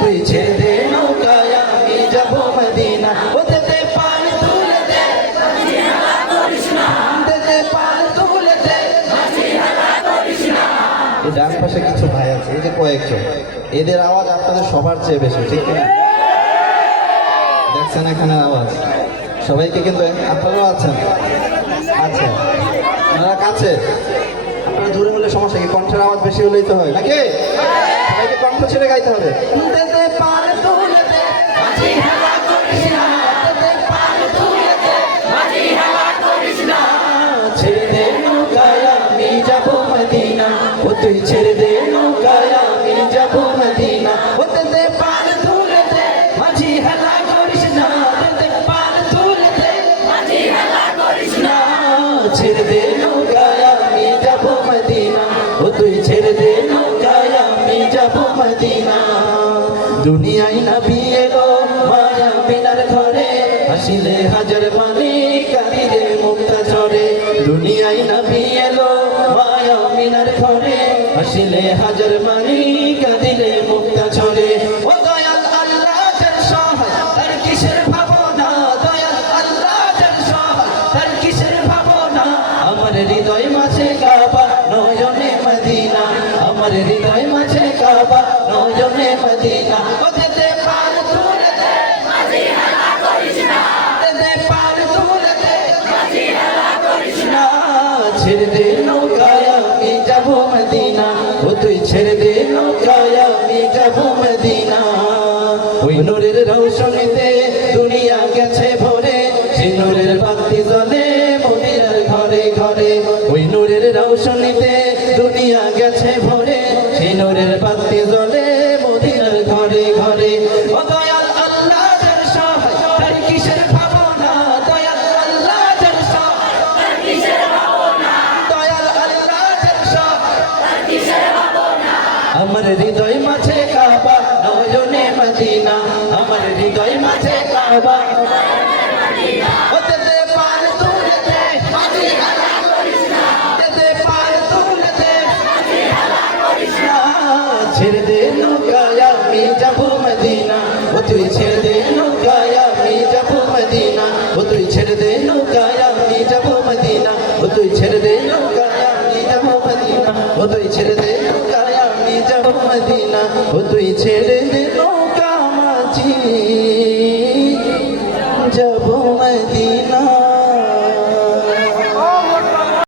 তুই ছেড়ে দে নৌকায় আমি যাব মদিনা ও দে পান তুলে দে দে পান তুলে দে। এই ডান পাশে কিছু ভাই আছে, এই যে কয়েকজন, এদের আওয়াজ আপনাদের সবার চেয়ে বেশি, ঠিক না? দেখছেন এখানে আওয়াজ সবাইকে, কিন্তু আপনারাও আছেন, আচ্ছা আপনারা কাছে, আপনারা দূরে হলে সমস্যা কি? কণ্ঠের আওয়াজ বেশি হলেই তো হয় নাকি? সবাইকে কণ্ঠ ছেড়ে গাইতে হবে। ছেড়ে দে নৌকায় আমি যাব মদিনা ও তুই ছেড়ে দে নৌকায় আমি যাব মদিনা ও দে পান তুলে দে মাঝি হেলা করিস না দে পান তুলে দে মাঝি হেলা করিস না। ছেড়ে দে নৌকায় আমি যাব মদিনা ও তুই ছেড়ে দে নৌকায় আমি যাব মদিনা। দুনিয়ায় নবী এলো মায়া বিনার ঘরে হাসিলে হাজার পানি কাঁদিলে মুক্তা ঝরে। দুনিয়ায় নবী এলো মায়া বিনার ঘরে হাসিলে হাজার পানি কাঁদিলে মুক্তা ঝরে। ও দয়াল আল্লাহ যার সহায় তার কিসের ভাবনা, দয়াল আল্লাহ যার সহায় তার কিসের ভাবনা। আমার হৃদয় মাঝে কাবা নয়নে মদিনা, আমার হৃদয় মাঝে কাবা নয়নে মদিনা ও দে পান তুলে দে মাঝি হেলা করিস না দে পান তুলে দে মাঝি হেলা করিস না। ছেড়ে দে নৌকায় আমি যাব মদিনা ও তুই ছেড়ে দে নৌকায় আমি যাব মদিনা। ওই নূরের রৌশনীতে দুনিয়া গেছে ভরে সে নূরের বাতি জ্বলে মদিনার ঘরে ঘরে। ওই নূরের রৌশনীতে দুনিয়া গেছে ভরে সে নূরের বাতি জ্বলে মদিনার ঘরে ঘরে। ও দয়াল আল্লাহ যার সহায় তার কিসের ভাবনা, দয়াল আল্লাহ যার সহায় তার কিসের ভাবনা, দয়াল আল্লাহ যার সহায় তার কিসের ভাবনা। আমার হৃদয় মাঝে কাবা নয়নে মদিনা, আমার হৃদয় মাঝে কাবা নয়নে মদিনা ও দে পান তুলে দে মাঝি হেলা করিস না দে পান তুলে দে মাঝি হেলা করিস না। ছেড়ে দে নৌকায় আমি যাব মদিনা ও তুই ছেড়ে দে নৌকায় আমি যাব মদিনা ও তুই ছেড়ে দে নৌকায় আমি যাব মদিনা ও তুই ছেড়ে দে নৌকায় আমি যাব মদিনা ও তুই ছেড়ে দে নৌকায় আমি যাব মদিনা ও তুই ছেড়ে দে নৌকা মাঝি